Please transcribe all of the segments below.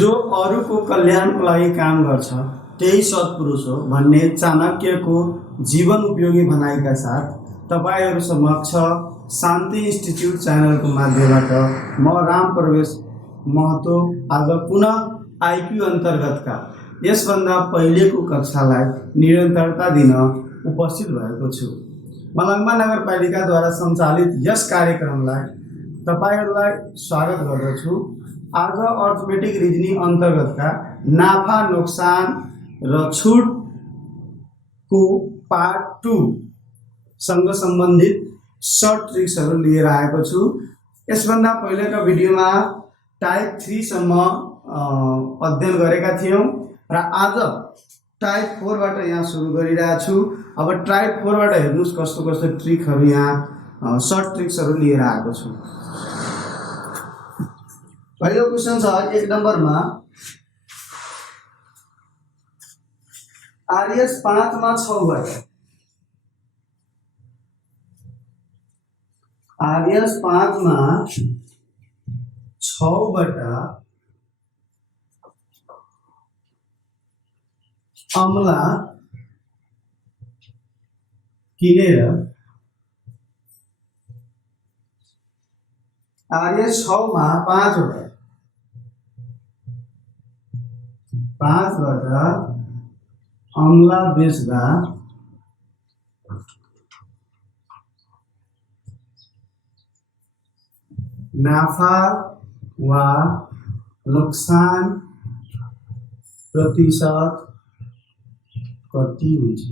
जो अरूको कल्याणको लागि काम गर्छ त्यही सत्पुरुष हो भन्ने चाणक्यको जीवन उपयोगी भनाइका साथ तपाईहरु समक्ष शान्ति इन्स्टिट्युट च्यानलको माध्यमबाट म राम प्रवेश महतो आज पुनः आइक्यू अन्तर्गतका यसभन्दा पहिलेको कक्षालाई निरन्तरता दिन उपस्थित भएको छु। मलङ्गवा नगरपालिकाद्वारा सञ्चालित यस कार्यक्रमलाई तपाईहरुलाई स्वागत गर्दछु। आज अर्थमेटिक रिजनिङ अन्तर्गतका नाफा नोक्सान र छुटको पार्ट 2 सँग सम्बन्धित सर्ट ट्रिक्सहरु लिएर आएको छु। यसभन्दा पहिलेका भिडियोमा टाइप 3 सम्म अध्ययन गरेका थियौं र आज टाइप 4 बाट यहाँ सुरु गरिरहेको छु। अब टाइप 4 बाट हेर्नुस् कस्तो कस्तो ट्रिकहरु यहाँ सर्ट ट्रिक्सहरु लिएर आएको छु। पहिलो क्वेशन छ 1 नम्बरमा आरएस 5 मा 6 बाट आरएस 5 मा 6 बाट अमला किनेर आरएस 6 मा 5 बाट अमला बेच्दा नाफा वा नुकसान प्रतिशत कति हुन्छ?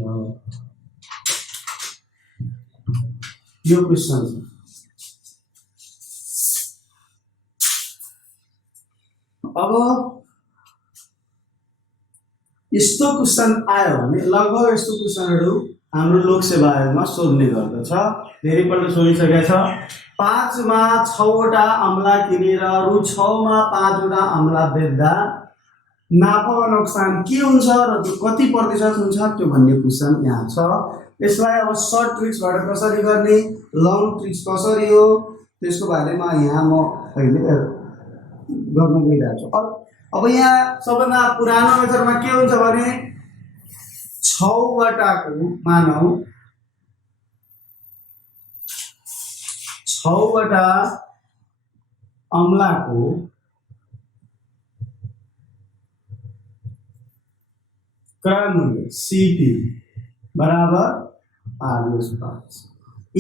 यो क्वेशन छ। अब यस्तो क्वेशन आयो भने लगभग यस्तो क्वेशनहरु हाम्रो लोक सेवा आयोगमा सोध्ने गर्दछ। धेरैपल्ट सोधिसकेको छ। 5 मा 6 वटा अमला किनेर रु 6 मा 5 वटा अमला बेच्दा नाफा वा नोक्सान के हुन्छ र कति प्रतिशत हुन्छ त्यो भन्ने क्वेशन यहाँ छ। यसलाई अब सर्ट ट्रिक्सबाट कसरी गर्ने, लङ ट्रिक्स कसरी हो त्यसको बारेमा यहाँ म अहिले गर्न गइरहेको छु। अब यहाँ सबैभन्दा पुरानो मेथडमा के हुन्छ भने 6 वटाको मानौ 6 वटा अमलाको क्रय मूल्य सीपी बराबर आरएस 5।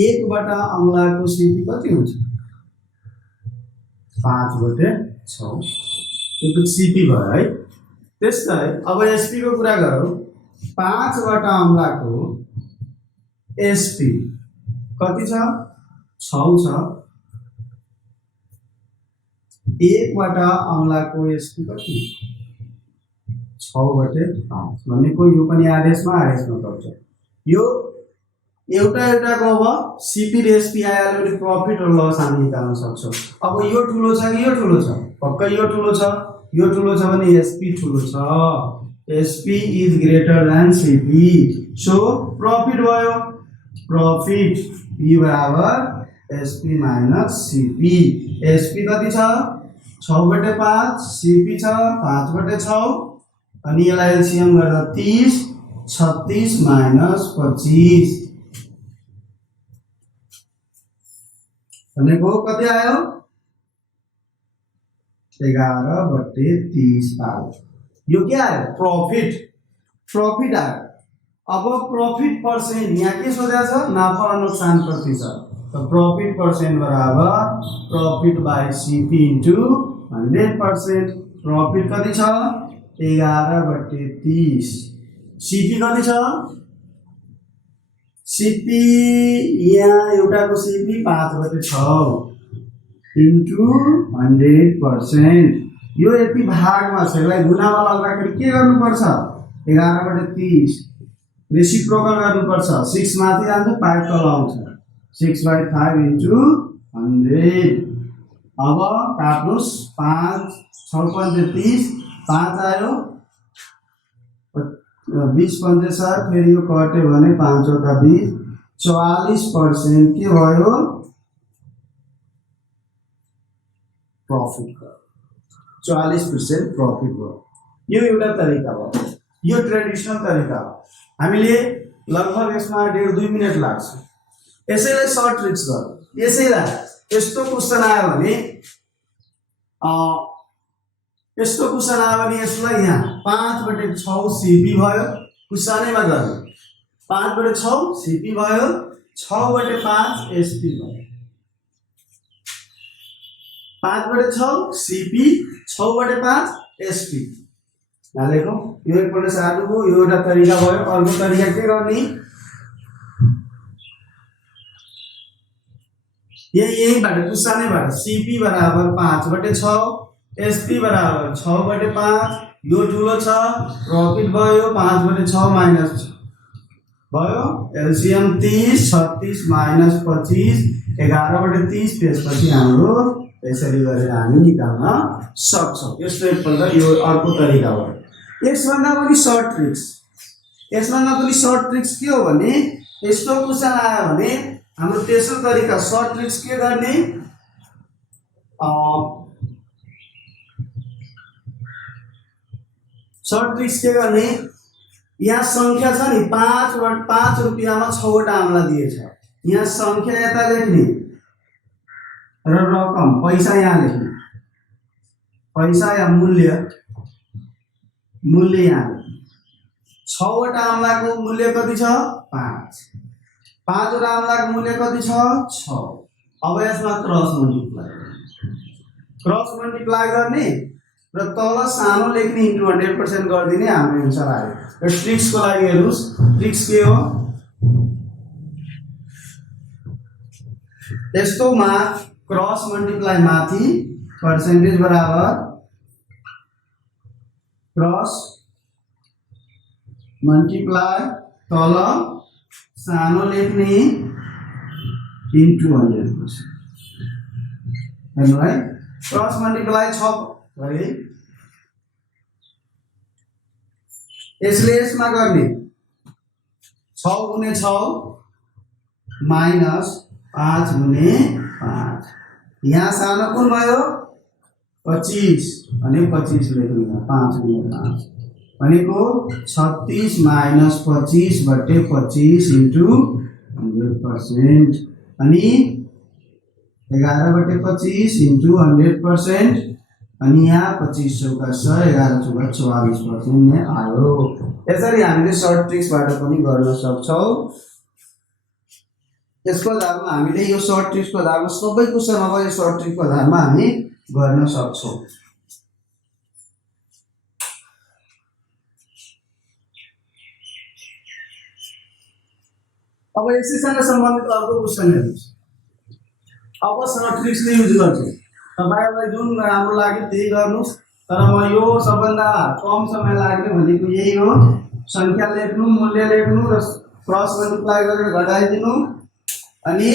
1 वटा अमलाको सीपी कति हुन्छ? 5/6 यो सीपी भयो है। त्यसै अब एसपी को कुरा गरौँ। 5 वटा अमलाको एसपी कति छ? 6 छ। 1 वटा अमलाको एसपी कति? 6/5 भनेको यो पनि आरएस मा पर्छ। यो एउटाको अब सीपी र एसपी आइहाल्यो भने प्रॉफिट र लस हामी निकाल्न सक्छौं। अब यो ठुलो छ कि यो ठुलो छ? पक्कै यो ठुलो छ। यो ठुलो छ भने एसपी ठुलो छ। SP is greater than CP. So profit भयो। प्रॉफिट पी बराबर एसपी माइनस सीपी। एसपी कति छ? 6/5। सीपी छ 5/6 अनि यसलाई एलसीएम गर्दा 30 36 माइनस 25 भनेको कति आयो? 11/30 आयो। यो के आयो? प्रॉफिट। प्रॉफिट आयो। अब प्रॉफिट पर्सेंट यहाँ के सोधेको छ? नाफा र नुकसान प्रतिशत। तो प्रॉफिट पर्सेंट बराबर profit by CP into 100%। Profit कति छ? 11/30। सीपी कति छ? सीपी यहाँ एउटाको सीपी 5/6 इन्टु 100%। यो यति भागमा छ। यसलाई गुणामा लाग्दाखेरि के गर्नुपर्छ? 11/30 रेसिप्रोकल गर्नुपर्छ। 6 माथि जान्छ 5 तल आउँछ। 6/5 इन्टु 100। अब काट्नुस् 5 6/30 5 आयो 20/7 फेरि यो कट्यो भने 5 का 20 44% के भयो? प्रॉफिट। 44% प्रफिट भयो। यो एउटा तरिका हो, यो ट्रेडिसनल तरिका हो। हामीले लगभग यसमा 1.5-2 मिनेट लाग्छ। यसैलाई सर्ट ट्रिक्स गरौँ। यसैलाई यस्तो क्वेसन आयो भने यसलाई यहाँ 5/6 सीपी भयो, कुसानैमा गर्ने 5/6 सीपी भयो, 6/5 एसपी भयो। 5/6 सीपी, 6/5 एसपी। यहाँ लेखौँ, यो एकपल्ट सार्नुको यो एउटा तरिका भयो। अर्को तरिका के गर्ने, यहीबाट कुसानैबाट सीपी बराबर 5/6, एसपी बराबर 6/5। यो ठुलो छ, प्रफिट भयो 5/6 माइनस भयो, एलसीएम 30, 36 माइनस 25, 11/30। त्यसपछि हाम्रो यसरी गरेर हामी निकाल्न सक्छौँ। यस्तो एकपल्ट यो अर्को तरिका हो। यसभन्दा पनि सर्ट ट्रिक्स के हो भने, यस्तो क्वेसन आयो भने हाम्रो तेस्रो तरिका सर्ट ट्रिक्स के गर्ने, सर्ट ट्रिक्स के गर्ने, यहाँ संख्या छ नि 5 रुपियाँमा 6वटा आम्ला दिएछ। यहाँ संख्या यता लेख्ने र रकम पैसा यहाँ लेख्ने, पैसा या मूल्य यहाँ लेख्ने। 6वटा आम्लाको मूल्य कति छ, 5। 5वटा आम्लाको मूल्य कति छ, 6। अब यसमा क्रस मल्टिप्लाई गर्ने र तल सानो लेख्ने इन्टु 100% गरिदिने, हाम्रो एन्सर आयो। र ट्रिक्सको लागि हेर्नुस्, ट्रिक्स के हो, यस्तोमा क्रस मल्टिप्लाई माथि, पर्सेन्टेज बराबर क्रस मल्टिप्लाई तल सानो लेख्ने इन्टु 100%। हेर्नु है, क्रस मल्टिप्लाई 6 गरे, यसले यसमा गर्ने 6×6 माइनस 5×5। यहाँ सानो कुन भयो, 25 अनि 25 लेख्नु, 5×5 भनेको 36 माइनस 25/25 इन्टु 100%। अनि 11/25 इन्टु 100%। अनि यहाँ 25 चौका 100, 11 चौका 44% नै आयो। यसरी हामीले सर्ट ट्रिक्सबाट पनि गर्न सक्छौँ। यसको आधारमा हामीले यो सर्ट ट्रिक्सको आधारमा सबै क्वेसन अब यो सर्ट ट्रिक्सको आधारमा हामी गर्न सक्छौँ। अब यसैसँग सम्बन्धित अर्को क्वेसन हेर्नुस्। अब सर्ट ट्रिक्सले युज गर्छु, तपाईहरुलाई जुन राम्रो लाग्यो त्यही गर्नुस्। तर म यो सबभन्दा कम समय लाग्ने भनेको यही हो, संख्या लेख्नु, मूल्य लेख्नु र क्रस मल्टिप्लाई गरेर घटाइदिनु। अनि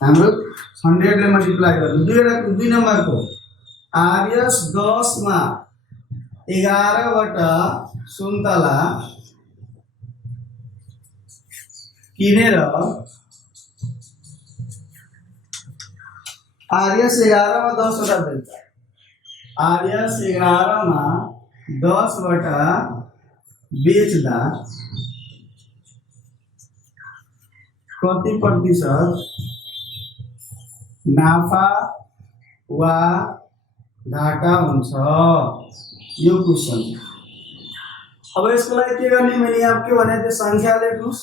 हाम्रो 100 ले मल्टिप्लाई गर्नु। 2 नम्बरको आर्यस 10 मा 11वटा सुन्तला किनेर आर्यस 11 मा 10वटा बेच्छ। आर्यस 11 मा 10वटा बेच्दा कति प्रतिशत नाफा वा घाटा हुन्छ, यो क्वेसन। अब यसको लागि के गर्ने, मैले यहाँ के भने त्यो संख्या लेख्नुस्,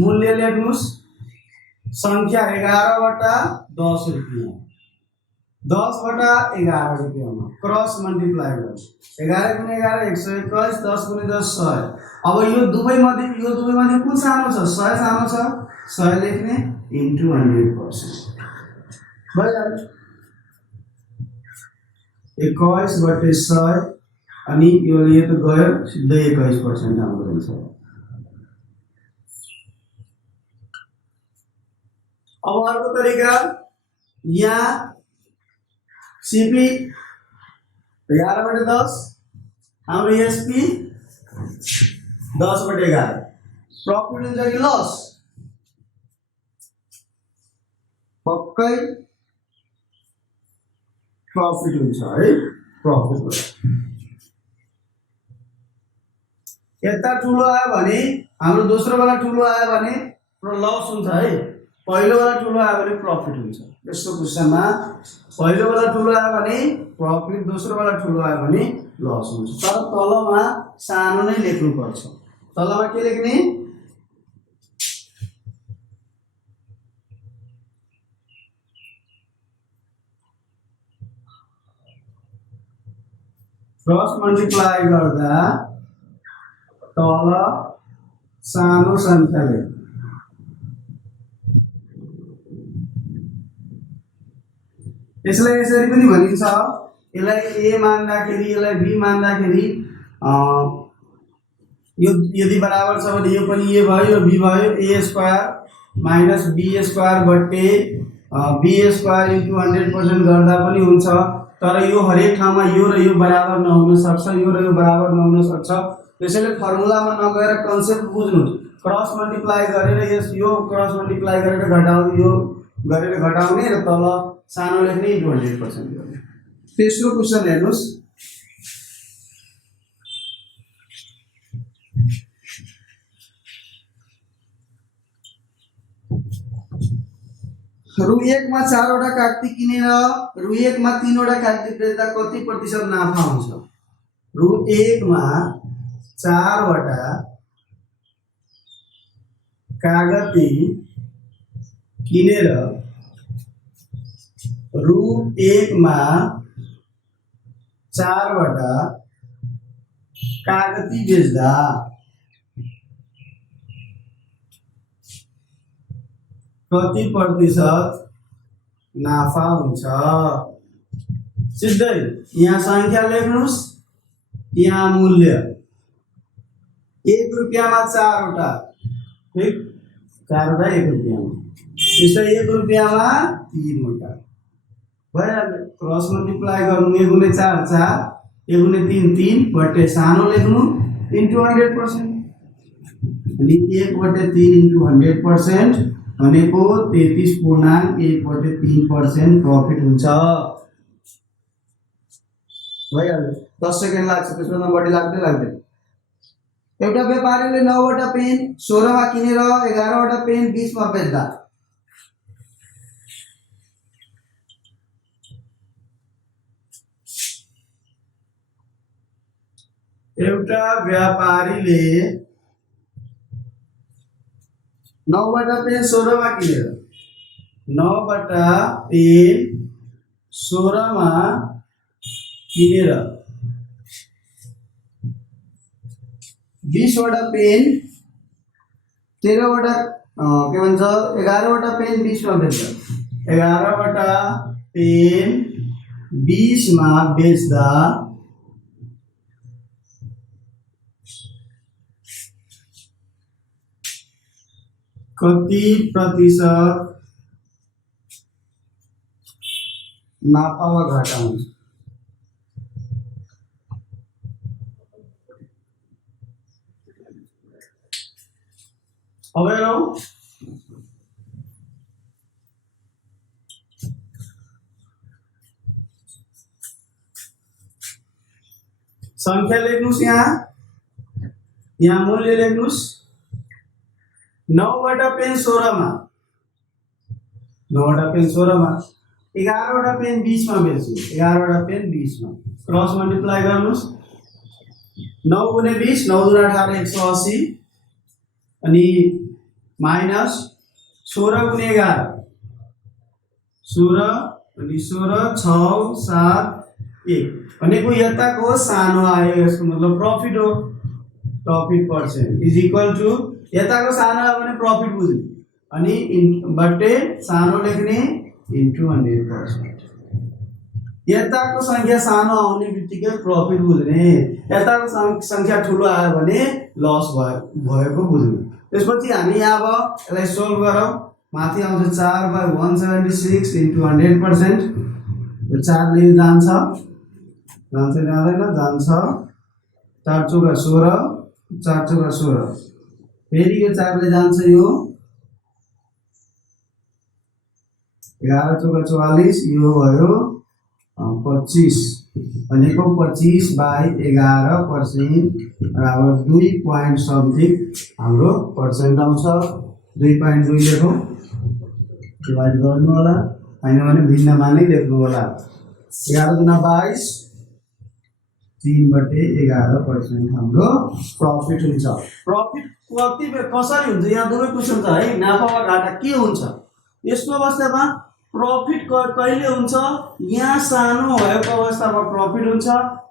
मूल्य लेख्नुस्। संख्या 11वटा 10 रुपियाँ, 10वटा 11 रुपियाँमा क्रस मल्टिप्लाई गर्नु। 11 × 11 121, 10 × 10 100। अब यो दुवै मध्ये कुन सानो छ, 100 सानो छ, 100 लेख्ने इन्टु 100% भइहाल्यो। 21/100 अनि यो त गयो सिधै 21% हाम्रो हुन्छ। अब अर्को तरिका, यहाँ सीपी 11/10, हाम्रो एसपी 10/11, प्रॉफिट हुन्छ कि लस, पक्कै प्रॉफिट हुन्छ है प्रॉफिट हुन्छ। यता ठुलो आयो भने हाम्रो दोस्रो वाला ठुलो आयो भने लस हुन्छ है, पहिलो वाला ठुलो आयो भने प्रॉफिट हुन्छ। यस्तो क्वेशनमा पहिलो वाला ठुलो आयो भने प्रॉफिट, दोस्रो वाला ठुलो आयो भने लस हुन्छ। तर तलमा सानो नै लेख्नु पर्छ। तलमा के लेख्ने? क्रस मल्टिप्लाई गर्दा तल सानो संख्याले यसलाई यसरी पनि भनिन्छ। यसलाई ए मान्दाखेरि, यसलाई बी मान्दाखेरि यो यदि बराबर छ भने यो पनि ए भयो, यो बी भयो। ए स्क्वायर माइनस बी स्क्वायर बट्टे बी स्क्वायर इन्टु 100% गर्दा पनि हुन्छ। तर यो हरेक ठाउँमा यो र यो बराबर नहुन सक्छ, यो र यो बराबर नहुन सक्छ। त्यसैले फर्मुलामा नगएर कन्सेप्ट बुझ्नुस्। क्रस मल्टिप्लाई गरेर यो क्रस मल्टिप्लाई गरेर घटाउने र तल सानो लेख्ने इन्टु 100% गर्ने। तेस्रो क्वेशन हेर्नुस्। रु 1 मा 4 वटा कागती किनेर रु 1 मा 3 वटा कागती बेच्दा कति प्रतिशत नाफा हुन्छ? रु 1 मा 4 वटा कागती किनेर रु 1 मा 4 वटा कागती बेच्दा कति प्रतिशत नाफा हुन्छ? सिधै यहाँ संख्या लेख्नुस्, यहाँ मूल्य 1 रुपैयाँमा 4 वटा, ठीक, 4 वटा 1 रुपैयाँमा। त्यसै 1 रुपैयाँमा 3 वटा भइहाल्यो। क्रस मल्टिप्लाई गर्नु 1 गुणे 4 4, 1 गुणे 3 3 बट्टे सानो लेख्नु इन्टु 100%। अनि 1/3 इन्टु 100% भनेको 33.1/3% प्रॉफिट हुन्छ। भइहाल्यो। 10 सेकेन्ड लाग्छ, त्यसमा बढी लाग्दैन। एउटा व्यापारीले 9 वटा पेन 16 मा किनेर 11 वटा पेन 20 मा बेच्दा एउटा व्यापारीले 9 वटा पेन 16 मा किनेर 9 वटा पेन 16 मा किनेर 20 वटा पेन 13 वटा के भन्छ 11 वटा पेन 20 मा बेच्दा 11 वटा पेन 20 मा बेच्दा कति प्रतिशत नाफा वा घाटा हुन्छ? अब हेरौँ। संख्या लेख्नुस्, यहाँ मूल्य लेख्नुस्। 9 वटा पेन 16 मा 9 वटा पेन 16 मा 11 वटा पेन 20 मा बेच्छु 11 वटा पेन 20 मा क्रस मल्टिप्लाई गर्नुस्। 9 गुणे 20 9 दुना 18 180 अनि माइनस 16 गुणे 11 16 अनि 16 6 7 1 भनेको यताको सानो आयो। यसको मतलब प्रॉफिट हो। Profit percent is equal to यताको सानो आयो भने प्रॉफिट बुझ्ने अनि बट्टे सानो लेख्ने इन्टु 100%। यताको संख्या सानो आउने बित्तिकै प्रॉफिट बुझ्ने, यताको संख्या ठुलो आयो भने लस भएको बुझ्ने। त्यसपछि हामी यहाँ अब यसलाई सोल्भ गरौँ। माथि आउँछ 4/176 इन्टु 100%। यो 4 ले जान्छ जाँदैन जान्छ 4 चौका 16 4 चौका 16 फेरि यो 4 ले जान्छ यो 11 चौका 44 यो भयो 25 भनेको 25/11% बराबर 2 point समथिङ हाम्रो पर्सेन्ट आउँछ। 2.2 लेखौँ, डिभाइड गर्नु होला, हैन भने भिन्नमा नै लेख्नु होला। 11 गुणा 22 3/11% हाम्रो प्रफिट हुन्छ। प्रफिट कति कसरी हुन्छ यहाँ दुवै क्वेसन छ है, नाफा वा घाटा के हुन्छ। यस्तो अवस्थामा प्रफिट कहिले हुन्छ, यहाँ सानो भएको अवस्थामा प्रफिट हुन्छ,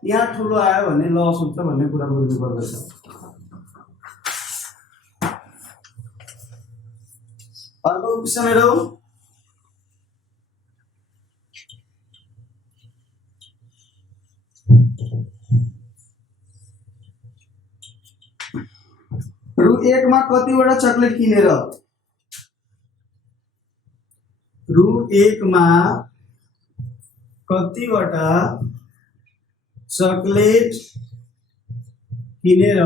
यहाँ ठुलो आयो भने लस हुन्छ भन्ने कुरा बुझ्नु पर्दछ। अर्को क्वेसन हेरौँ। रु 1 मा कतिवटा चकलेट किनेर, रु 1 मा कतिवटा चकलेट किनेर,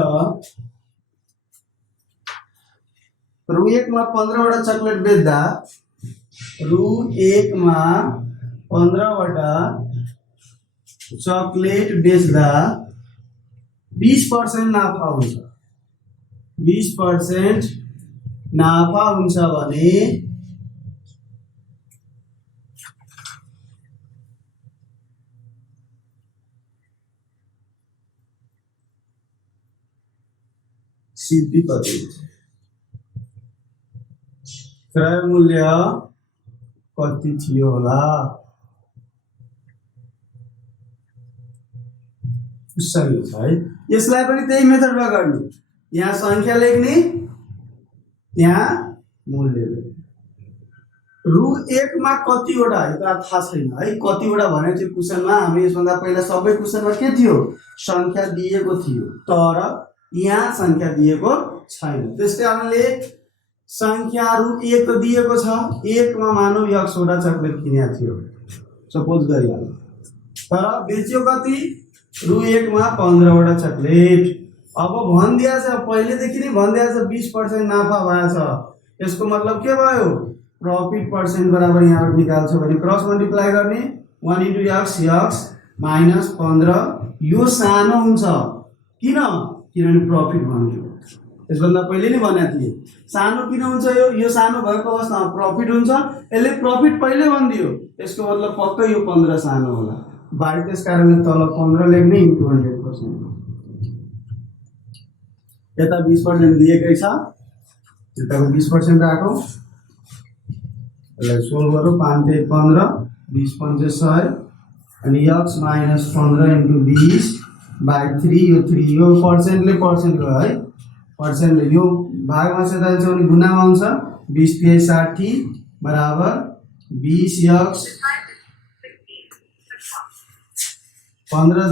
रु 1 मा 15वटा चकलेट बेच्दा, रु 1 मा 15वटा चकलेट बेच्दा 20% नाफा हुन्छ। 20% नाफा हुन्छ भने सीपी कति हुन्छ, क्रय मूल्य कति थियो होला। सही छ है। यसलाई पनि त्यही मेथडमा गर्ने, यहाँ संख्या लेख्ने, यहाँ मूल्य लेख्ने। रु 1 मा कतिवटा है त थाहा छैन है, कतिवटा भने चाहिँ क्वेसनमा हामी यसभन्दा पहिला सबै क्वेसनमा के थियो, संख्या दिएको थियो, तर यहाँ संख्या दिएको छैन। त्यसै कारणले संख्या रु 1 दिएको छ, 1 मा मानव 100 वटा चकलेट किनेको थियो सपोज गरिहाल्नु, तर बेच्यो कति, रु 1 मा 15वटा चकलेट। अब भन्दिया छ पहिलेदेखि नै भन्दिया छ 20% नाफा भएछ, यसको मतलब के भयो, प्रॉफिट पर्सेंट बराबर यहाँ निकाल्छ भने क्रस मल्टिप्लाई गर्ने 1 * x x माइनस 15 यो सानो हुन्छ। किन, किनभने प्रॉफिट भन्यो, यसभन्दा पहिले नै भनेको थिए सानो किन हुन्छ, यो सानो भएको अवस्थामा प्रॉफिट हुन्छ। यसले प्रॉफिट पहिले भनिदियो, यसको मतलब पक्कै यो 15 सानो होला। बाइ त्यस कारणले तल 15 लेख्ने * 100%। यता 20% दिएकै छ, यताको 20% राखौँ, यसलाई सोल्भ गरौँ। 5 × 15 20 × 100 अनि x माइनस 15 × 20/3 यो 3 यो पर्सेन्टले पर्सेन्ट गयो है, पर्सेन्टले यो भागमा चाहिँ जान्छ भने गुणामा आउँछ। 20 × 60 बराबर 20x 15 ×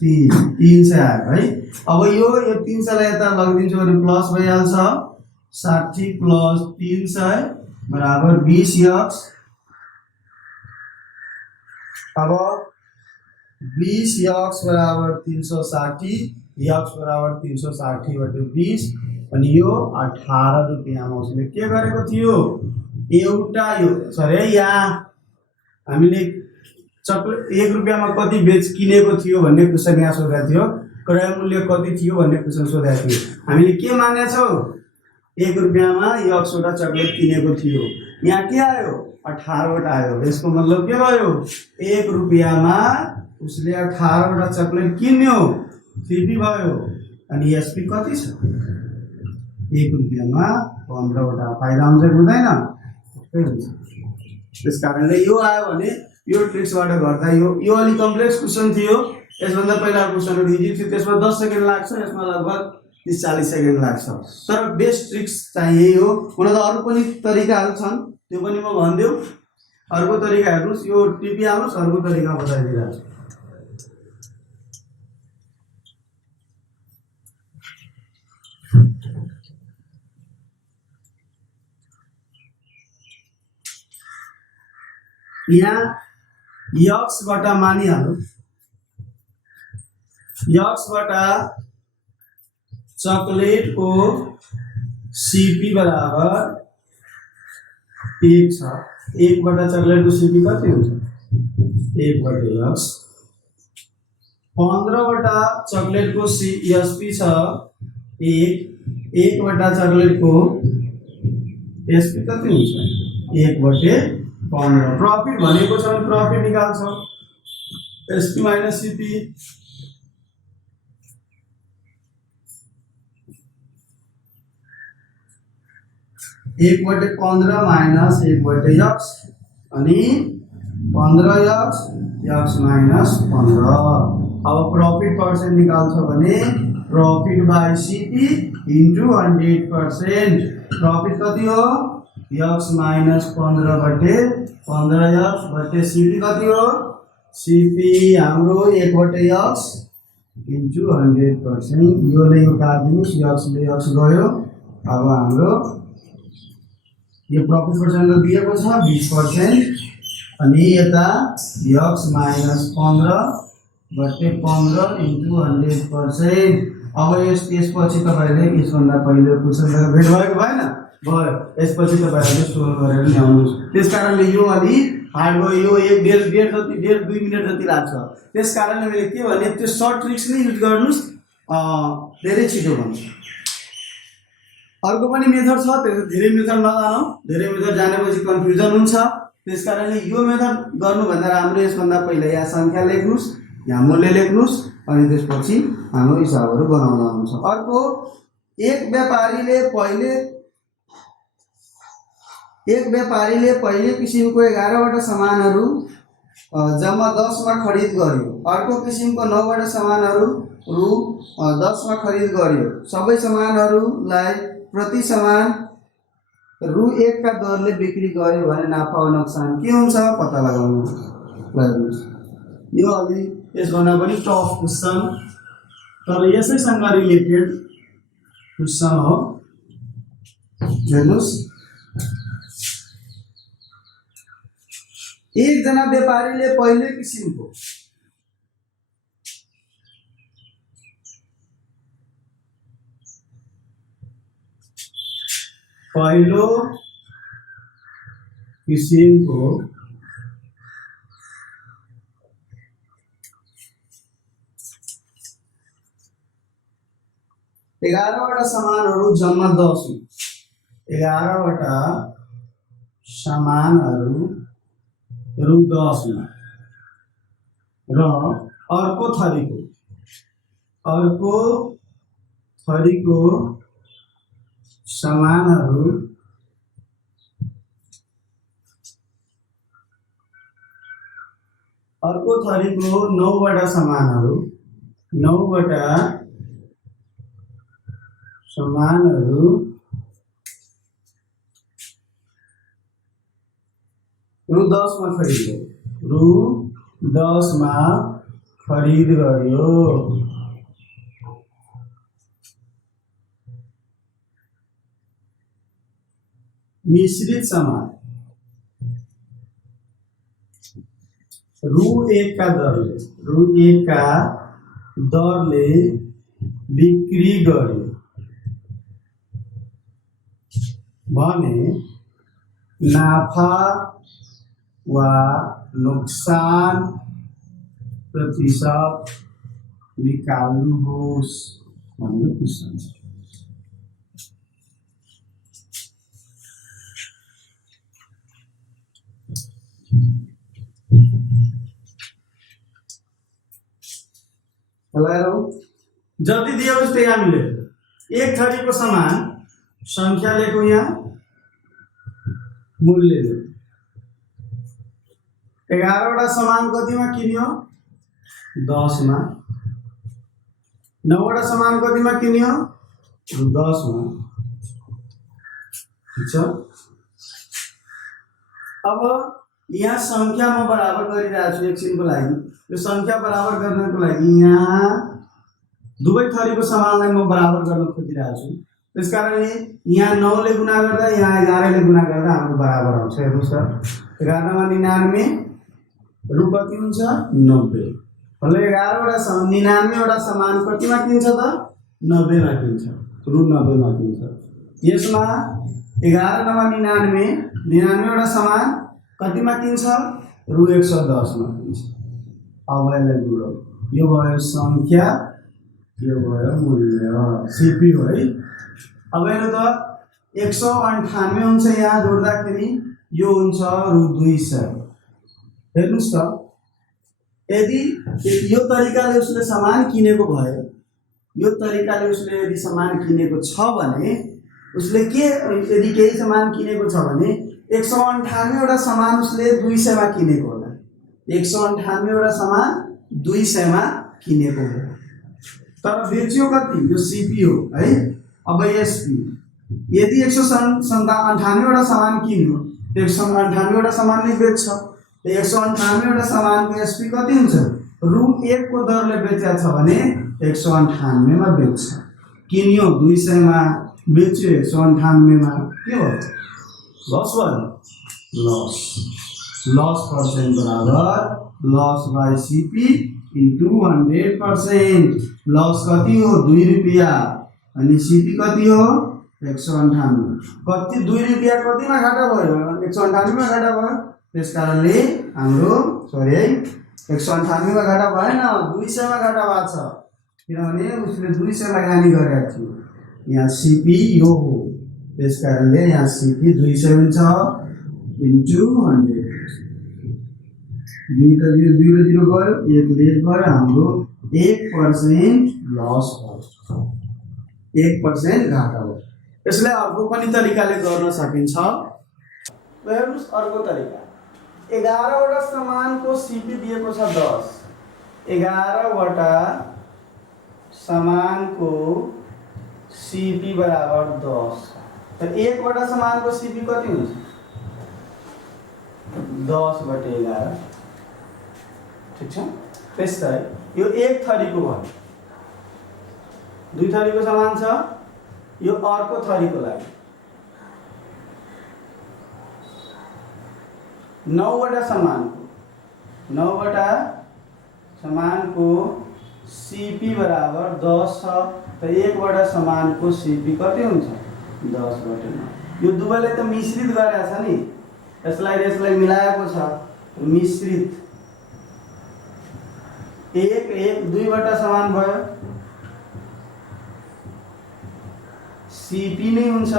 300 आयो है। अब यो 300 लाई यता लगिदिन्छु भने प्लस भइहाल्छ, 60 + 300 बराबर 20x। अब 20x बराबर 360, x बराबर 360/20 अनि यो 18 रुपैयाँमा उसले के गरेको थियो, एउटा यो सरी यहाँ हामीले चकलेट 1 रुपैयाँमा कति किनेको थियो भन्ने क्वेसन यहाँ सोधेको थियो, क्रय मूल्य कति थियो भन्ने क्वेसन सोधेको थियो। हामीले के मानेका छौँ, 1 रुपैयाँमा 100 वटा चकलेट किनेको थियो, यहाँ के आयो 18 वटा आयो। यसको मतलब के भयो, 1 रुपैयाँमा उसले 18 वटा चकलेट किन्यो, सीपी भयो। अनि एसपी कति छ, 1 रुपैयाँमा 15 वटा। फाइदा हुन्छ कि हुँदैन, त्यस कारणले यो आयो भने यो ट्रिक्सबाट गर्दा यो अलि कम्प्लेक्स क्वेसन थियो। यसभन्दा पहिला क्वेसनहरु इजी थियो, त्यसमा 10 सेकेन्ड लाग्छ, यसमा लगभग 30-40 सेकेन्ड लाग्छ। तर बेस्ट ट्रिक्स चाहिँ यही हो। हुन त अरु पनि तरिकाहरु छन्, त्यो पनि म भन्दिउ। अर्को तरिका हेर्नुस्, यो टिपी आउनुस्, अर्को तरिका बताइदिन्छु। यहाँ x बाट मानिहाल्नु, x बाट चकलेट को सीपी बराबर 1 छ। 1 बाट चकलेट को सीपी कति हुन्छ, 1/x 15 वटा चकलेटको एसपी छ 1 वटा चकलेटको एसपी कति हुन्छ 1/15 प्रॉफिट भनेको छ भने प्रॉफिट निकाल्छ SP minus CP 1/15 minus 1/x अनि 15x x माइनस 15 अब प्रॉफिट परसेंट निकाल्छ भने profit by CP into 100% profit कति हो x माइनस 15/15x बटे सीपी कति हो सीपी हाम्रो 1/x इन्टु 100% यो ले यो काट्दिनुस् x ले x गयो अब हाम्रो यो प्रॉफिट परसेंट दिएको छ 20% अनि यता x माइनस 15/15 इन्टु 100% अब यसपछि तपाईले यसभन्दा पहिले क्वेशनहरु भेट भएको भएन भयो यसपछि तपाईहरुले सोल्भ गरेर ल्याउनुस् त्यसकारणले यो अलि हार्ड भयो यो 1.5 2 मिनेट जति लाग्छ त्यसकारणले मैले के भने त्यो सर्ट ट्रिक्स नै युज गर्नुस् धेरै छिटो हुन्छ अर्को पनि मेथड छ त्यो धेरै मेथड नजानौ धेरै मेथड जानेपछि कन्फ्युजन हुन्छ त्यसकारणले यो मेथड गर्नु भन्दा राम्रो यसभन्दा पहिले यहाँ संख्या लेख्नुस् यहाँ मूल्य लेख्नुस् अनि त्यसपछि हाम्रो हिसाबहरु बनाउन आउँछ अर्को एक व्यापारीले पहिले किसिमको 11 वटा सामानहरु जम्मा 10 मा खरिद गर्यो अर्को किसिमको 9 वटा सामानहरु रु 10 मा खरिद गर्यो सबै सामानहरुलाई प्रति सामान रु 1 का दरले बिक्री गर्यो भने नाफा वा नोक्सान के हुन्छ पत्ता लगाउनु पर्छ यो अलि यसभन्दा पनि टफ क्वेशन तर यसैसँग रिलेटेड क्वेशन हो हेर्नुस् एक जना व्यापारीले पहिले किसिमको पहिलो किसिमको 11 वटा सामानहरु जम्मा 10 11 वटा सामानहरु रु 10 मा र अर्को थरीको सामानहरु अर्को थरीको 9 वटा सामानहरु 9 वटा सामानहरु रु 10 मा खरिद गर्यो मिश्रित सामान रु 1 का दरले बिक्री गर्यो भने नाफा वा नुकसान प्रतिशत निकाल्नुहोस् भन्ने क्वेशन छ हेलो जति दिएको त्यही हामीले एक थरीको सामान संख्या लेखौं यहाँ मूल्य लेखौं 11 वटा सामान कतिमा किन्यो 10 मा 9 वटा सामान कतिमा किन्यो 10 मा ठीक छ अब यहाँ संख्या म बराबर गरिरहेको छु एकछिनको लागि यो संख्या बराबर गर्नको लागि यहाँ दुवै थरीको सामानलाई म बराबर गर्न खोजिरहेको छु त्यसकारणले यहाँ 9 ले गुणा गर्दा यहाँ 11 ले गुणा गर्दा हाम्रो बराबर आउँछ हेर्नुस् त 11 मा 99 रु कति हुन्छ 90 भने 11 वटा 99 वटा सामान कतिमा किन्छ त 90 मा किन्छ रु 90 मा किन्छ यसमा 11 नमा 99 वटा सामान कतिमा किन्छ रु 110 मा दिन्छ। अब यसलाई जोडौँ, यो भयो संख्या, यो भयो मूल्य सीपी हो है। अब हेर्नु त 198 हुन्छ, यहाँ जोड्दाखेरि यो हुन्छ रु 200। हेर्नुस् त, यदि यो तरिकाले उसले सामान किनेको भए, यो तरिकाले उसले यदि सामान किनेको छ भने उसले के, यदि केही सामान किनेको छ भने 198 वटा सामान उसले 200 मा किनेको होला। 198 वटा सामान 200 मा किनेको हो, तर बेच्यो कति, यो सीपी हो है। अब एसपी, यदि 198 वटा सामान किन्यो, 198 वटा सामानले बेच्छ, 198 वटा सामानको एसपी कति हुन्छ, रु 1 को दरले बेचेको छ भने 198 मा बेच्छ। किन्यो 200 मा, बेच्यो 198 मा, के भयो, लस भयो। लस पर्सेन्ट बराबर loss by CP into 100%। Loss कति हो, 2 रुपैयाँ, अनि सीपी कति हो 198। कति 2 रुपैयाँ कतिमा घाटा भयो, 198 मा घाटा भयो। त्यस कारणले हाम्रो सरी है 198 मा घाटा भएन, 200 मा घाटा भएको छ, किनभने उसले 200 लगानी गरेको थियो। यहाँ सीपी यो हो, त्यस कारणले यहाँ सीपी 200 हुन्छ इन्टु 100। 2 0 0 गयो, 1 लेस भयो, हाम्रो 1% लस भयो, 1% घाटा भयो। यसलाई अर्को पनि तरिकाले गर्न सकिन्छ। हेर्नुस् अर्को तरिका, 11 वटा सामानको सीपी दिएको छ 10, 11 वटा सामानको सीपी बराबर 10, त 1 वटा सामानको सीपी कति हुन्छ, 10/11। ठीक छ, त्यस्तै यो एक थरीको भयो, 2 थरीको सामान छ, यो अर्को थरीको लागि 9 वटा सामानको सीपी बराबर 10 छ, त 1 वटा सामानको सीपी कति हुन्छ, 10/9। यो दुवैलाई त मिश्रित गरेको छ नि, यसलाई मिलाएको छ, मिश्रित 1 2 वटा सामान भयो, सीपी नै हुन्छ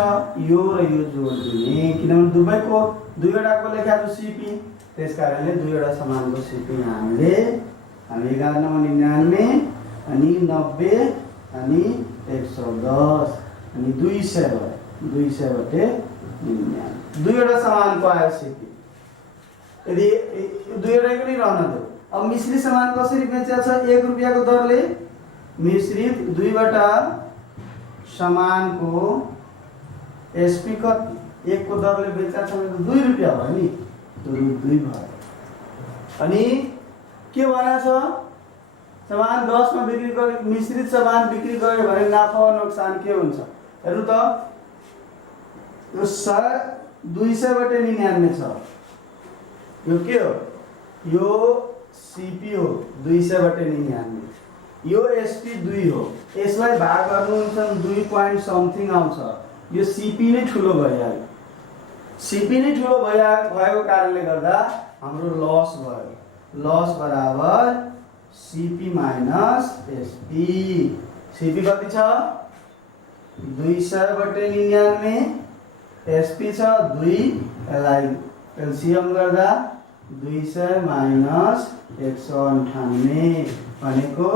यो र यो जोड दिने, किनभने दुवैको 2 वटाको लेखाको सीपी, त्यस कारणले 2 वटा सामानको सीपी हामीले 11 9 99 अनि 90 अनि 110 अनि 200 भयो, 200/99। 2 वटा सामानको आयो सीपी। यदि 2 वटाको नै रहन दो। अब मिश्रित सामान कसरी बेचेको छ, 1 रुपैयाँको दरले मिश्रित 2 वटा सामानको एसपी कति, 1 को दरले बेचेको छ भने 2 रुपैयाँ भयो नि, तो रु 2 भयो। अनि के भनेको छ, सामान 10 मा बिक्री गरे, मिश्रित सामान बिक्री गर्यो भने नाफा वा नोक्सान के हुन्छ, हेर्नु त, यो 200/99 छ, यो के हो, यो सीपी हो 200/99, यो एसपी 2 हो, यसलाई भाग गर्नुहुन्छ 2 point समथिङ आउँछ, यो सीपी नै ठुलो भइहाल्यो। सीपी नै ठुलो भएको कारणले गर्दा हाम्रो लस भयो, लस बराबर सीपी माइनस एसपी। सीपी कति छ, 200/99, एसपी छ 2, यसलाई एलसीएम गर्दा 200 माइनस 198 भनेको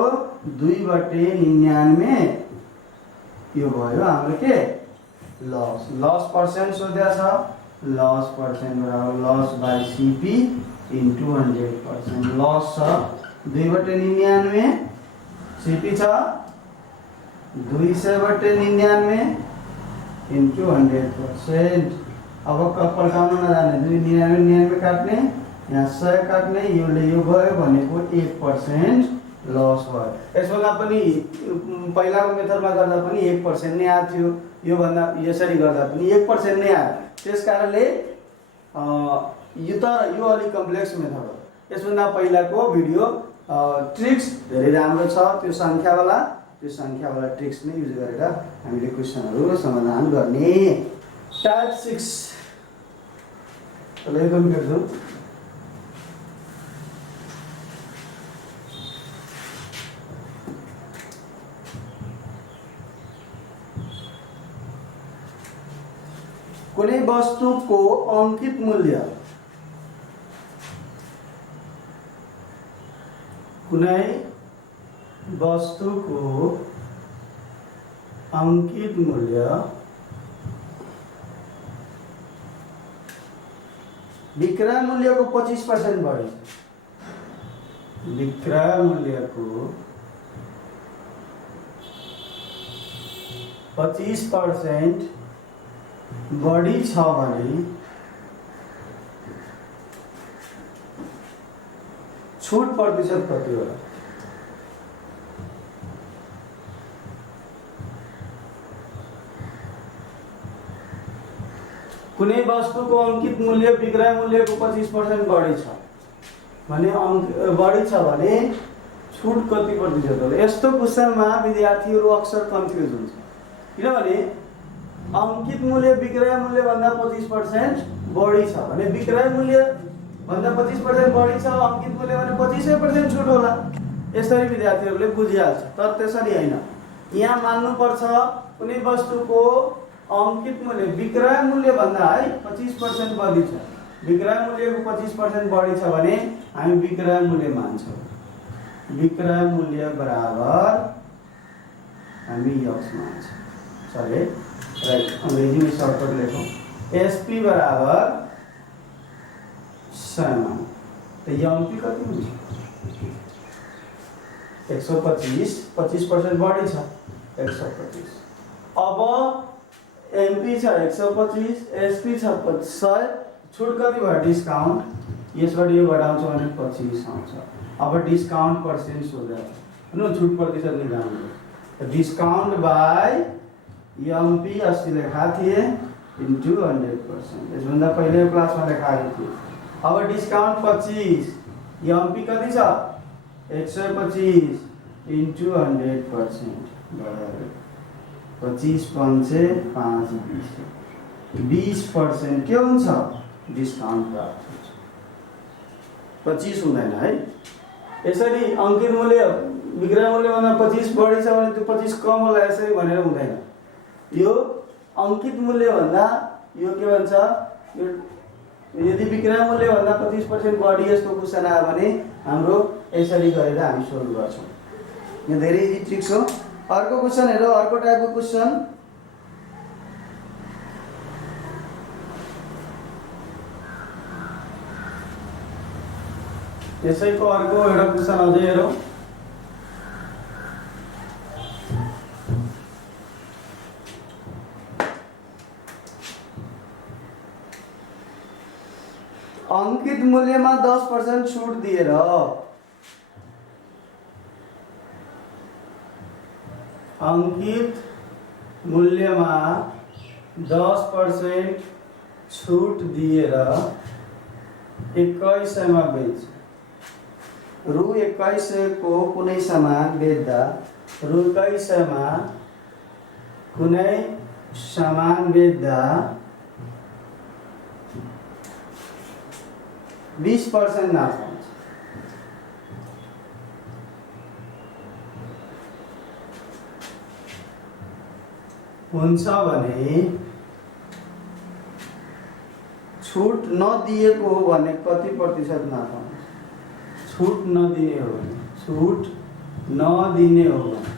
2/99, यो भयो हाम्रो के लस। लस पर्सेन्ट सोधेको छ, लस पर्सेन्ट बराबर loss by CP into 100%। Loss छ 2/99, सीपी छ 200/99 इन्टु 100%। अब पल्टाउन नजाने, 99 काट्ने, यहाँ 100 काट्ने, योले यो गयो भनेको 1% लस भयो। यसभन्दा पनि पहिलाको मेथडमा गर्दा पनि 1% नै आएको थियो, यो भन्दा यसरी गर्दा पनि 1% नै आयो। त्यस कारणले यो अलिक कम्प्लेक्स मेथड हो। यसभन्दा पहिलाको भिडियो ट्रिक्स धेरै राम्रो छ, त्यो सङ्ख्यावाला ट्रिक्स नै युज गरेर हामीले क्वेसनहरू समाधान गर्ने। टाइप 6 लेखन गर्छु। कुनै वस्तुको अंकित मूल्य, कुनै वस्तुको अंकित मूल्य विक्रय मूल्य को 25% बढ़ी, विक्रय मूल्य को 25% बढी छ भने छूट प्रतिशत कति होला? कुनै वस्तुको अंकित मूल्य विक्रय मूल्यको 25% बढी छ भने बढी छ भने छूट कति प्रतिशत होला? यस्तो क्वेशनमा विद्यार्थीहरू अक्सर कन्फ्युज हुन्छ, किनभने अंकित मूल्य विक्रय मूल्य भन्दा 25% बढी छ भने विक्रय मूल्य भन्दा 25% बढी छ, अंकित मूल्य भने 25% छूट होला, यसरी विद्यार्थीहरूले बुझिहाल्छ। तर त्यसरी हैन, यहाँ मान्नुपर्छ कुनै वस्तुको अंकित मूल्य विक्रय मूल्य भन्दा 25% बढी छ, विक्रय मूल्यको 25% बढी छ भने हामी विक्रय मूल्य मान्छौँ। विक्रय मूल्य बराबर हामी यक्स मान्छौँ। सरी राइट, अंग्रेजी में शॉर्टकट लेखो, एसपी बराबर 100 मान, तो एमपी कति हुन्छ? 125, 25% बढी छ 125। अब एमपी छ 125, एसपी छ 100, छूट कति भयो? डिस्काउन्ट यसबाट यो घटाउँछ भने 25 आउँछ। अब डिस्काउन्ट पर्सेन्ट सोध्दा हैन, छूट प्रतिशत निकाल्नु, डिस्काउन्ट बाई एमपी अस्ति लेखा थिए इन्टु 100%, यसभन्दा पहिले क्लासमा लेखाएको थिए। अब डिस्काउन्ट 25, एमपी कति छ? 125 इन्टु 100% बराबर 25 पंचे 5 20% के हुन्छ? डिस्काउन्ट प्राप्त हुन्छ, 25 हुँदैन है। यसरी अंकित मूल्य विक्रय मूल्य भन्दा 25 बढी छ भने त्यो 25 कम होला यसरी भनेर हुँदैन। यो अंकित मूल्य भन्दा यो के भन्छ, यो यदि विक्रय मूल्य भन्दा 25% बढी यस्तो क्वेशन आयो भने हाम्रो यसरी गरेर हामी सोल्भ गर्छौँ। यो धेरै इजी ट्रिक्स हो। अर्को क्वेशन हेरौँ, अर्को टाइपको क्वेशन। यसैको अर्को एउटा क्वेशन अझै हेरौँ। अंकित मूल्यमा 10% छूट दिएर अंकित मूल्यमा 10% छूट दिएर 2100 मा बेच, रु 2100 को कुनै सामान बेच्दा रु 2100 मा कुनै सामान बेच्दा 20% नाफा हुन्छ भने छूट नदिएको हो भने कति प्रतिशत नाफा हुन्छ? छूट नदिने हो भने, छूट नदिने हो भने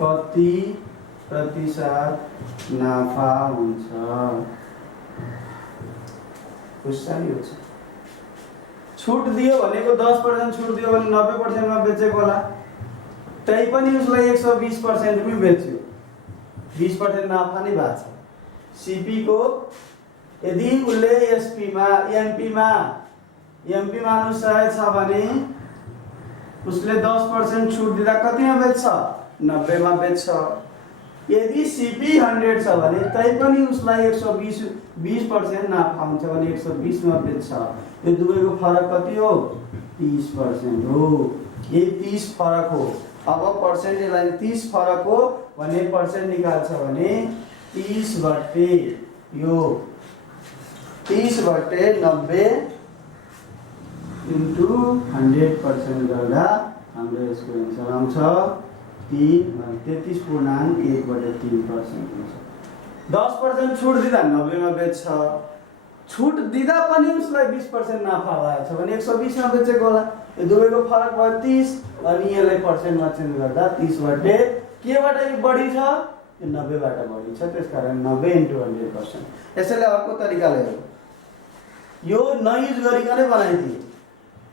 कति प्रतिशत नाफा हुन्छ? क्वेशन यो छ। छूट दियो भनेको 10% छूट दियो भने 90% मा बेचेको होला, तै पनि उसलाई 120% मै बेच्यो, 20% नाफा नै भएको छ। सीपी को यदि उसले एसपी मा एमपी मा अनुसार छ भने उसले 10% छूट दिँदा कतिमा बेच्छ? 90 मा बेच्छ। यदि सीपी 100 छ भने तै पनि उसलाई 120% नाफा हुन्छ भने 120 मा बेच्छ। यो दुवैको फरक कति हो? 30% हो। ये 30 फरक हो। अब पर्सेन्टेजलाई 30 फरक हो भने पर्सेन्ट निकाल्छ भने 30 बट्टे यो 30 बट्टे 90 इन्टु 100% गर्दा हाम्रो यसको एन्सर आउँछ 33.1/3% हुन्छ। 10% छुट दिँदा 90 मा बेच्छ, छुट दिँदा पनि उसलाई 20% नाफा भएको छ भने 120 मा बेचेको होला। यो दुवैको फरक भयो 30 अनि यसलाई पर्सेन्टमा चेन्ज गर्दा 30 बाट केबाट यो बढी छ, यो 90 बाट बढी छ, त्यसकारण 90 × 100%। यसैले अर्को तरिकाले हो, यो नयुज गरिकन बनाइदिए,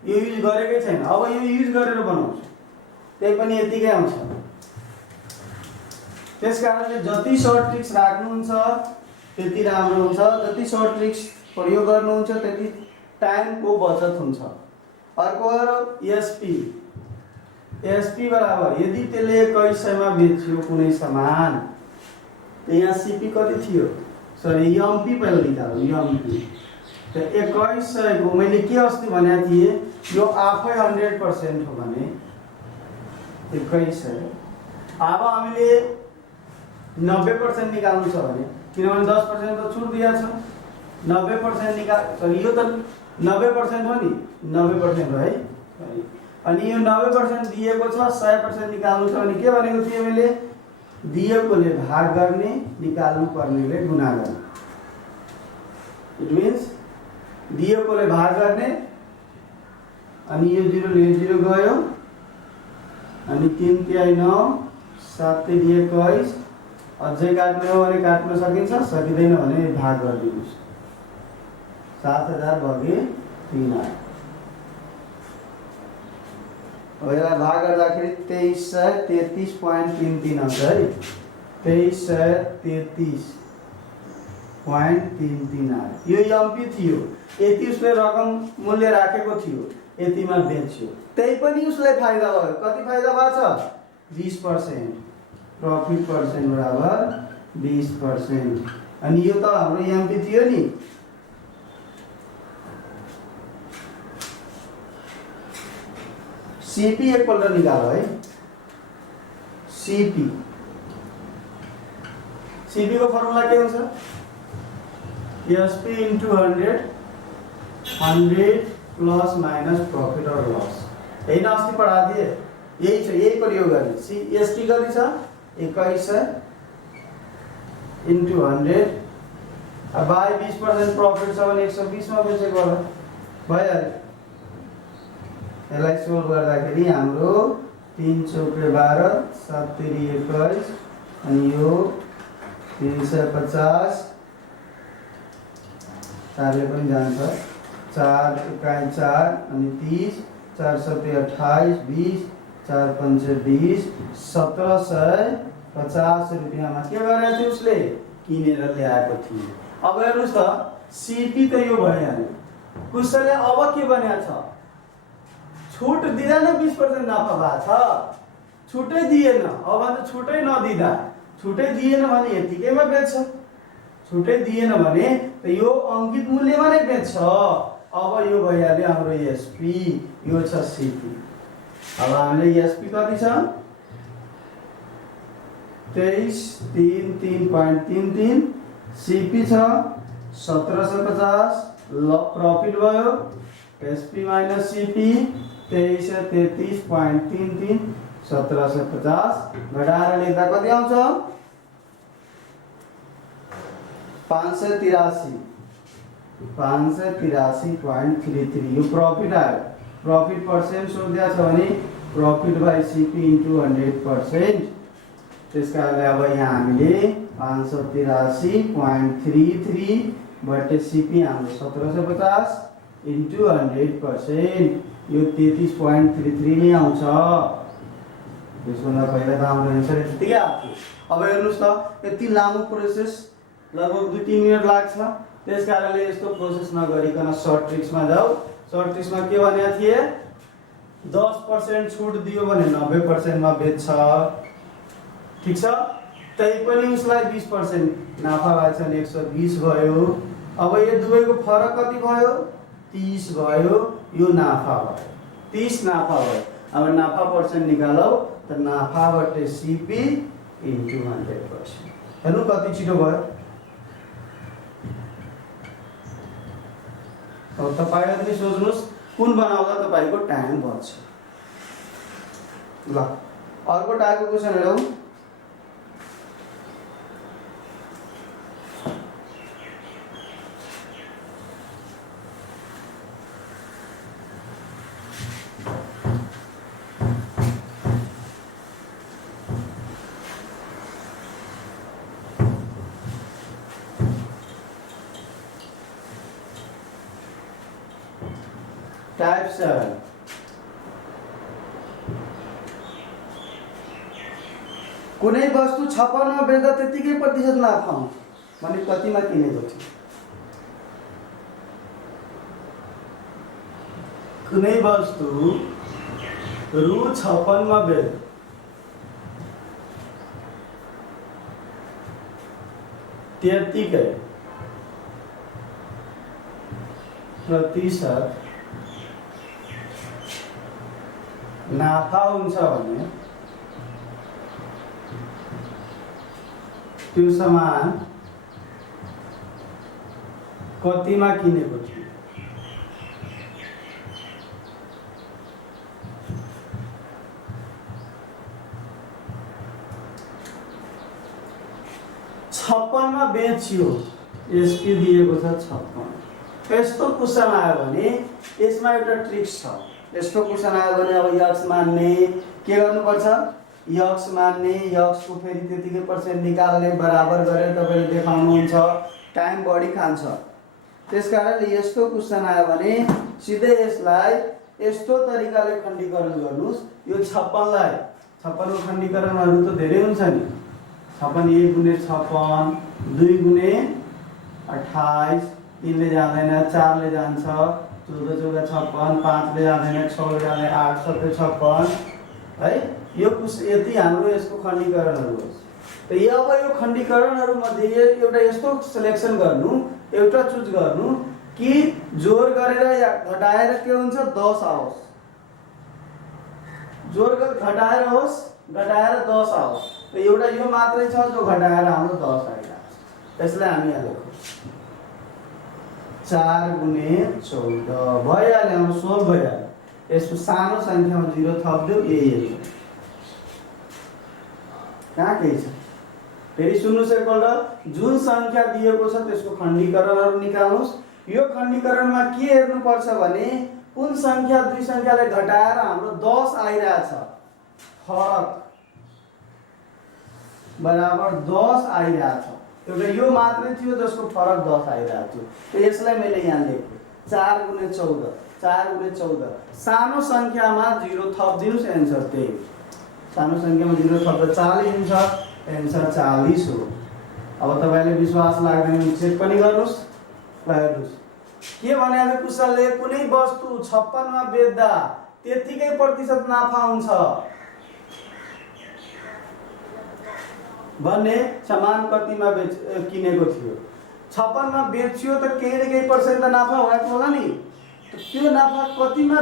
यो युज गरेकै छैन, अब यो युज गरेर बनाउँछु, त्यही पनि यतिकै आउँछ। त्यसकारणले जति सर्ट ट्रिक्स राख्नुहुन्छ त्यति राम्रो हुन्छ, जति सर्ट ट्रिक्स प्रयोग गर्नुहुन्छ त्यति टाइमको बचत हुन्छ। अर्को एसपी, एसपी बराबर यदि त्यसले 2100 मा बेच्यो कुनै सामान, त यहाँ सीपी कति थियो, सरी एमपी पहिला निकाल्नु, एमपी त 2100 को मैले के अस्ति भनेको थिएँ, यो आफै 100% हो भने 2100। अब हामीले 90% निकाल्नु छ भने, किनभने 10% त छुट दिएको छ, 90% निकाल, सरी यो त 90% हो नि, 90% हो है। अनि यो 90% दिएको छ, 100% निकाल्नु छ भने के भनेको थिएँ मैले, दिएकोले भाग गर्ने, निकाल्नु पर्नेले गुणा गर्ने। इट मिन्स दिएकोले भाग गर्ने, अनि यो 0 ले 0 गयो, अनि 3 तिहाई 9, 7 तिहाई 21, अझै काट्ने हो भने काट्न सकिन्छ, सकिँदैन भने भाग गरिदिनुहोस्, 7000/3 आयो। अब यसलाई भाग गर्दाखेरि 2333.33 आउँछ है, 2333.33 आयो। यो एमपी थियो, यति उसले रकम मूल्य राखेको थियो, यतिमा बेच्यो, त्यही पनि उसलाई फाइदा भयो। कति फाइदा भएको छ, 20%, प्रॉफिट पर्सेंट बराबर 20%। अनि यो त हाम्रो एमपी थियो नि, सीपी एकपल्ट निकालो है, सीपी, सीपी को फर्मुला के हुन्छ, एसपी × 100, 100 प्लस माइनस प्रॉफिट और लॉस। यही ना अस्ति पढ़ा दिए, यही छ, यही प्रयोग गर्ने। एसपी कति छ, 2100 × 100, अब बाई 20% प्रॉफिट छ भने 120 मा बेचेको होला, भइहाल्यो। यसलाई सोल्भ गर्दाखेरि हाम्रो 3 चौके 12, 7 तिरी 21, अनि यो 350, 4 ले पनि जान्छ, 4 एकाइ 4 अनि 30, 4 सते 28, 20, 4 पंचे 20, 1750 रुपियाँमा के गरेको थियो उसले, किनेर ल्याएको थियो। अब हेर्नुस् त, सीपी त यो भइहाल्यो, उसले अब के भनेको छ, छुट दिँदा न 20% नाफा भएको छ, छुटै दिएन, अब त छुटै नदिँदा, छुटै दिएन भने यतिकैमा बेच्छ, छुटै दिएन भने त यो अंकित मूल्यमा नै बेच्छ। अब यो भइहाल्यो हाम्रो एसपी, यो छ सीपी। अब हामीले एसपी कति छ, 2333.33, सीपी छ 1750, प्रॉफिट भयो, एसपी माइनस सीपी 2333.33, 1750 घटाएर लेख्दा कति आउँछ, 583.33। यो प्रॉफिट आयो, प्रॉफिट पर्सेंट सोध्या छ भने प्रॉफिट बाई सीपी × 100%। त्यसकारणले अब यहाँ हामीले 583.33 बटे सीपी हाम्रो 1750 × 100%, यो 33.33 नै आउँछ। त्यसभन्दा पहिला त हाम्रो एन्सर यतिकै आएको। अब हेर्नुस् त, यति लामो प्रोसेस लगभग 2-3 मिनट लाग्छ, त्यसकारणले यस्तो प्रोसेस नगरिकन सर्ट ट्रिक्समा जाऊ। सर्ट ट्रिक्समा के भनेको थिए, 10% छुट दियो भने 90% मा बेच्छ, ठीक छ, त्यही पनि उसलाई 20% नाफा भएको छ भने 120 भयो। अब यो दुवैको फरक कति भयो, 30 भयो, यो नाफा भयो, 30 नाफा भयो। अब नाफा पर्सेंट निकालौ त नाफा बटे सीपी × 100%। हेर्नु कति छिटो भयो। अब तपाईहरुले पनि सोच्नुस् कुन बनाउँदा तपाईको टाइम बच्छ। ल अर्को टाइपको क्वेसन हेरौँ। टाइप 7 कुनै वस्तु 56 मा बेच्दा त्यतिकै प्रतिशत नाफा हुन्छ भने कतिमा किनेको थियो? कुनै वस्तु रु 56 मा बेच त्यतिकै प्रतिशत नाफा हुन्छ भने त्यो सामान कतिमा किनेको थियो? छप्पनमा बेच्यो, एसपी दिएको छ 56। यस्तो क्वेसन आयो भने यसमा एउटा ट्रिक्स छ। यस्तो क्वेसन आयो भने अब यक्स मान्ने के गर्नुपर्छ? यक्स मान्ने, यक्स को फेरि त्यतिकै पर्सेन्ट निकाल्ने, बराबर गरेर तपाईले देखाउनुहुन्छ, टाइम बढी खान्छ। त्यसकारणले यस्तो क्वेसन आयो भने सिधै यसलाई यस्तो तरिकाले खण्डीकरण गर्नुस्। यो 56 लाई 56 को खण्डीकरणहरु त धेरै हुन्छ नि। 56 1 गुणे 56, 2 गुणे 28, 3 ले जाँदैन, 4 ले जान्छ, 14 14 56, 5 ले जाँदैन, 6 ले जाँदैन, 8 7 56 है। यो यति हाम्रो यसको खण्डीकरणहरु हो। त अब यो खण्डीकरणहरु मध्ये एउटा यस्तो सिलेक्सन गर्नु, एउटा चुज गर्नु कि जोड गरेर या घटाएर के हुन्छ 10 आओस्। जोड घटाएर होस्, घटाएर 10 आओस्। त एउटा यो मात्रै छ जो घटाएर हाम्रो 10 आइराछ। त्यसलाई हामी यहाँ लेखौँ 4 गुणे 14 भइहाल्यो, हाम्रो 16 भइहाल्यो। यसको सानो संख्यामा 0 थप्दियो, यही कहाँ केही छ? फेरि सुन्नुस् एकपल्ट, जुन संख्या दिएको छ त्यसको खण्डीकरणहरु निकाल्नुस्। यो खण्डीकरणमा के हेर्नु पर्छ भने कुन संख्या दुई संख्यालाई घटाएर हाम्रो 10 आइराछ, फरक बराबर 10 आइराछ। एउटा यो मात्रै थियो जसको फरक 10 आइराछ। त यसलाई मैले यहाँ लेखे 4 गुणे 14, 4 गुणे 14। सानो संख्यामा 0 थप्दिनुस्, एन्सर त्यही। सानो संख्यामा 0 थप्दा 40 हुन्छ, एन्सर 40 हो। अब तपाईले विश्वास लाग्दैन भने चेक पनि गर्नुस्। हेर्नुस् के भनेको कुशलले, कुनै वस्तु 56 मा बेच्दा त्यतिकै प्रतिशत नाफा हुन्छ भन्ने सामान कतिमा किनेको थियो? 56 मा बेच्यो त केही न केही पर्सेन्ट त नाफा भएको होला नि। त्यो नाफा कतिमा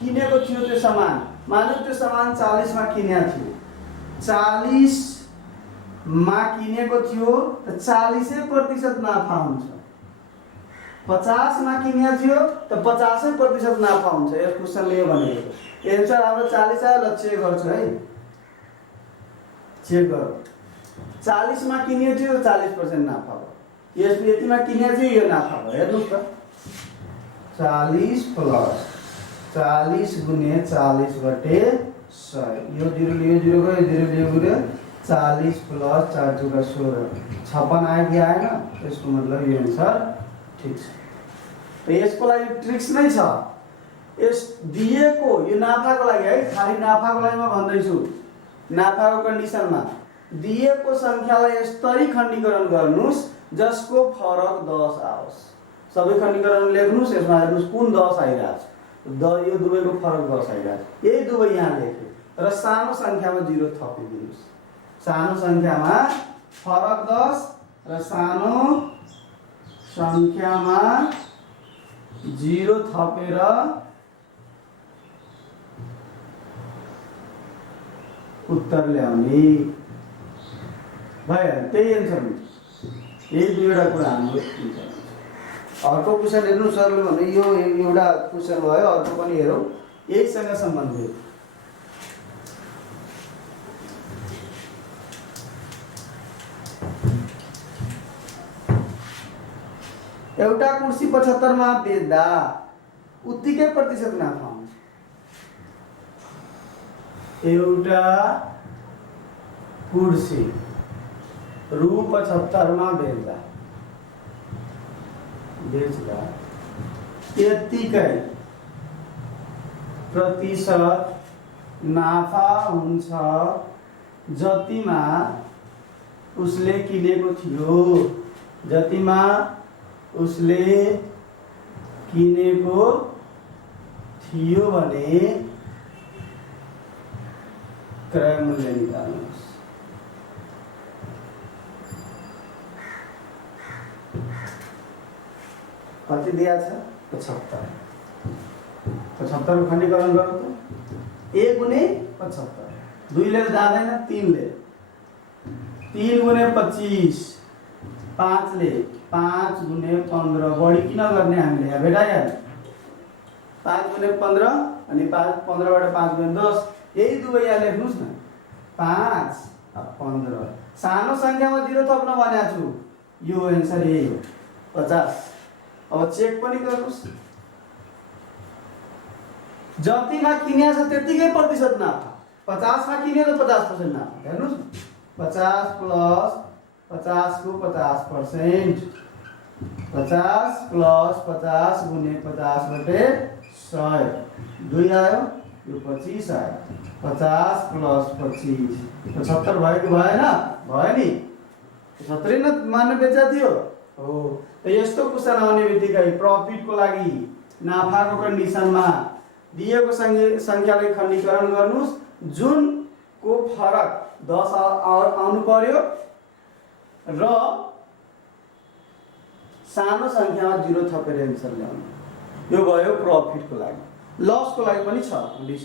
किनेको थियो त्यो सामान? मानौ त्यो सामान 40 मा किनेको थियो, 40 मा किनेको थियो त 40% नाफा हुन्छ। 50 मा किनेको थियो त 50% नाफा हुन्छ। यस क्वेशनले यो भनेको। एन्सर हाम्रो 40 आयो। ल चेक गर्छु है, चेक गर। 40 मा किनेको थियो 40% नाफा भयो। यस यतिमा किनेको थियो, यो नाफा भयो। हेर्नुस् त 40 प्लस 40 गुणे 40 बटे 100, यो 0 लियो 0 गयो, 0 लियो 0, 40 प्लस 4 जुगा 16, 56 आयो कि आएन? त्यसको मतलब यो आन्सर ठीक छ। त यसको लागि ट्रिक्स नै छ। यस दिएको यो नाफाको लागि है, खाली नाफाको लागि म भन्दैछु। नाफाको कन्डिसनमा दिएको संख्यालाई यसरी खण्डीकरण गर्नुस् जसको फरक 10 आओस्। सबै खण्डीकरण लेख्नुस्, यसमा हेर्नुस् कुन 10 आइराछ। यो दुवैको फरक 10 आइराछ। यही दुवै यहाँ लेखे, तर सानो संख्यामा 0 थपिदिनुस्। सानो संख्यामा फरक 10 र सानो संख्यामा 0 थपेर उत्तर ल्याउने भइहाल्यो। त्यही एन्सर हुन्छ। यही दुईवटा कुरा हाम्रो हुन्छ। अर्को क्वेसन हेर्नु सरले भने यो एउटा क्वेसन भयो, अर्को पनि हेरौँ, यहीसँग सम्बन्धित। एउटा कुर्सी 75 मा बेच्दा उत्तिकै प्रतिशत नाफा हुन्छ। एउटा कुर्सी रु 75 मा बेच्दा त्यतिकै प्रतिशत नाफा हुन्छ जतिमा उसले किनेको थियो, जतिमा उसले किनेको थियो भने क्रय मूल्य निकाल्नुहोस्। कति दिया छ? 75। 75 को खण्डीकरण गर्नु त 1 गुणे 75, 2 ले जाँदैन, 3 ले 3 गुणे 25, 5 ले 5 गुणे 15 बढी किन गर्ने हामीले यहाँ भेटाइहाल्यो। 5 गुणे 15 अनि 15 बाट 5 गुणे 10, यही दुवै यहाँ लेख्नुस् न। 5 अब 15 सानो संख्यामा 0 थप्न भनेको छु, यो एन्सर यही हो 50। अब चेक पनि गर्नुस्, जतिमा किने छ त्यतिकै प्रतिशत नाफा। 50 मा किने त 50% नाफा, हेर्नुस् 50 प्लस 50 को 50%, 50 प्लस 50 गुणे 50 बटे 100, 2 आयो, यो 25 आयो। 50 प्लस 25 75 भयो कि भएन? भयो नि, 70 न मान्न बेचा थियो हो। त यस्तो क्वेशन आउने बित्तिकै प्रफिटको लागि नाफाको कन्डिसनमा दिएको संख्यालाई खण्डीकरण गर्नुस्, जुन को फरक 10 आउनु पर्यो र सानो संख्यामा 0 थपेर एन्सर ल्याउनु। यो भयो प्रफिटको लागि। लसको लागि पनि छ कन्डिसन।